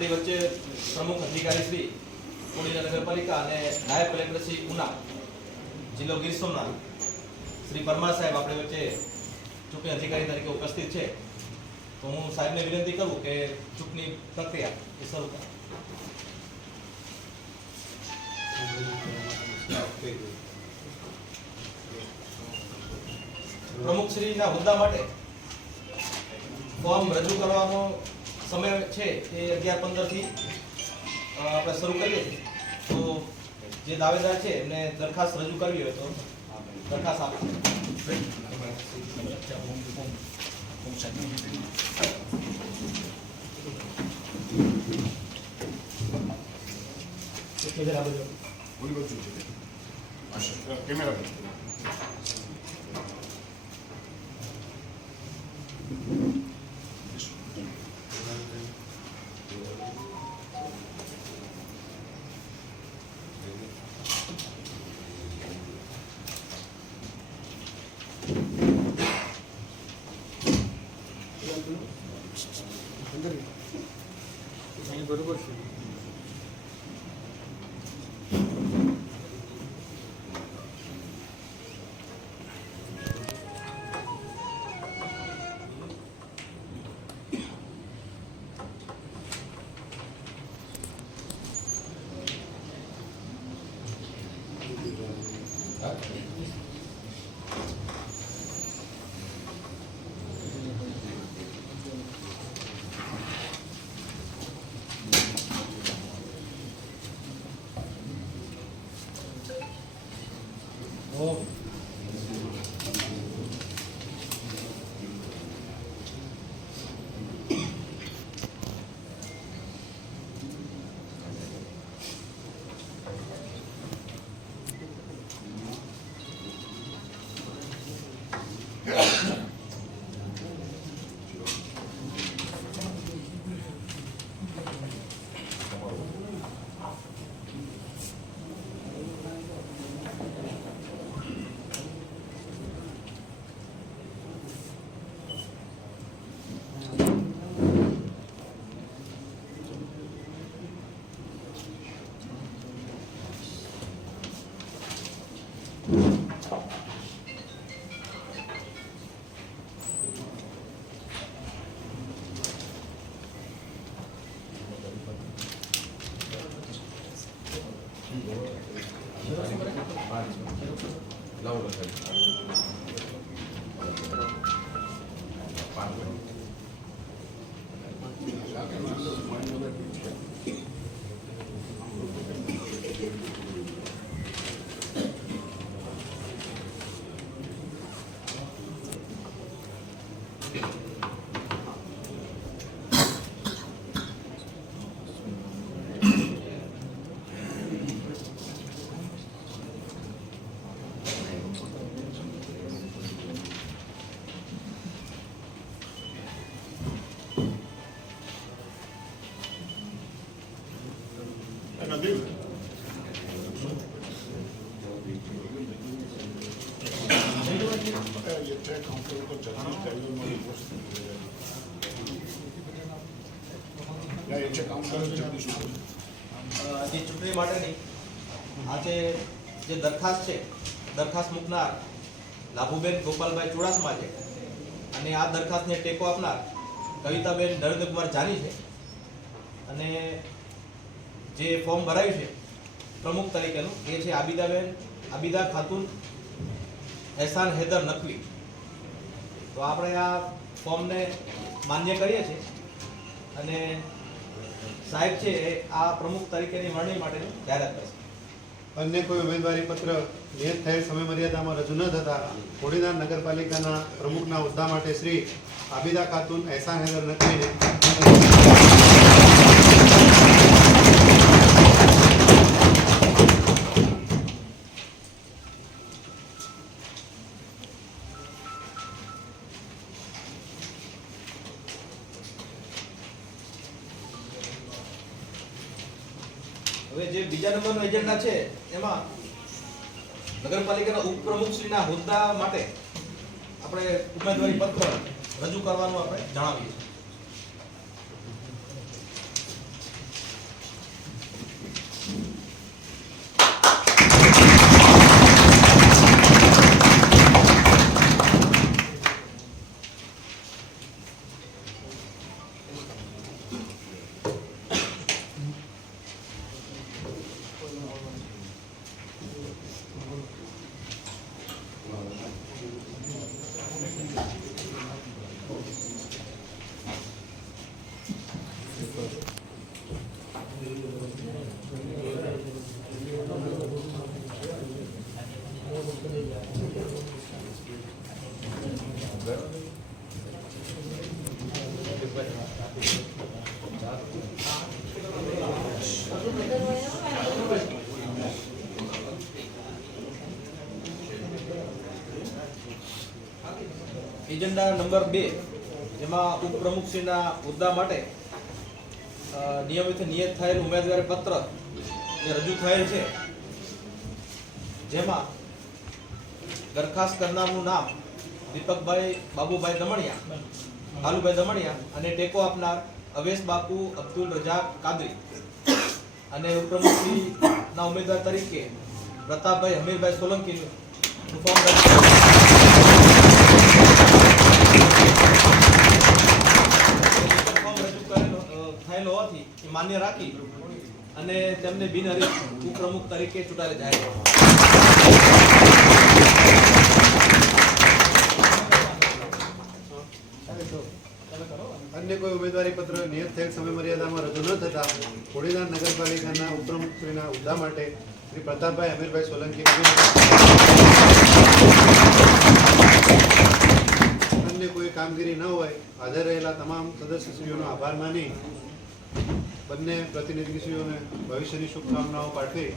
આપણી વચ્ચે પ્રમુખ અધિકારી શ્રી કોડીનાર નગરપાલિકા અને નાયબ કલેક્ટર શ્રી ઉના જિલ્લો ગીર સોમનાથ શ્રી પરમાર સાહેબ આપણી વચ્ચે ચૂંટણી અધિકારી તરીકે ઉપસ્થિત છે. તો હું સાહેબને વિનંતી કરું કે ચૂંટણી પ્રક્રિયા એ શરૂ કરે. પ્રમુખશ્રીના હોદ્દા માટે ફોર્મ રજૂ કરવાનો સમય છે એ 11:15 થી આપણે શરૂ કરીએ છીએ. તો જે દાવેદાર છે એમને દરખાસ્ત રજૂ કરવી હોય તો દરખાસ્ત આપો. કેમેરા બરોબર છે. ચૂંટણી માટેની આજે જે દરખાસ્ત છે, દરખાસ્ત મૂકનાર લાભુબેન ગોપાલભાઈ ચુડાસમા છે અને આ દરખાસ્તને ટેકો આપનાર કવિતાબેન નરેન્દ્રકુમાર જાની છે. અને જે ફોર્મ ભરાયું છે પ્રમુખ તરીકેનું એ છે આબિદા ખાતુન એહસાન હૈદર નકવી. તો આપણે આ ફોર્મને માન્ય કરીએ છીએ અને સાહેબ છે આ પ્રમુખ તરીકેની વરણી માટેની જાહેરાત કરશે. અન્ય કોઈ ઉમેદવારી પત્ર નિયત થયેલ સમય મર્યાદામાં રજૂ ન થતા કોડીનાર નગરપાલિકાના પ્રમુખના હોદ્દા માટે શ્રી આબિદા ખાતુન એહસાન હૈદર નકવીને હવે જે બીજા નંબરનો એજન્ડા છે એમાં નગરપાલિકાના ઉપપ્રમુખશ્રીના હોદ્દા માટે આપણે ઉમેદવારી પત્ર રજૂ કરવાનું આપણે જણાવીએ છીએ. એજન્ડા નંબર 2 જેમાં ઉપપ્રમુખશ્રીના હોદ્દા માટે નિયત થયેલ ઉમેદવારી પત્ર જે રજૂ થયેલ છે, જેમાં દરખાસ્ત કરનારનું નામ દીપકભાઈ બાબુભાઈ દમણિયા, ભાલુભાઈ દમણિયા અને ટેકો આપનાર અવેશ બાપુ અબ્દુલ રજાક કાદરી અને ઉપપ્રમુખશ્રીના ઉમેદવાર તરીકે પ્રતાપભાઈ હમીરભાઈ સોલંકીનું ફોર્મ થયેલ હોવાથી એ માન્ય રાખી અને તેમને બિનહરીફ ઉપપ્રમુખ તરીકે ચૂંટાયેલ જાહેર અન્ય કોઈ ઉમેદવારી પત્ર નિયત થયેલ સમય મર્યાદામાં રજૂ ન થતા ખોડીનાર નગરપાલિકાના ઉપપ્રમુખશ્રીના હોદ્દા માટે શ્રી પ્રતાપભાઈ અમીરભાઈ સોલંકી અન્ય કોઈ કામગીરી ન હોય હાજર રહેલા તમામ સદસ્યશ્રીઓનો આભાર માની બંને પ્રતિનિધિશ્રીઓને ભવિષ્યની શુભકામનાઓ પાઠવી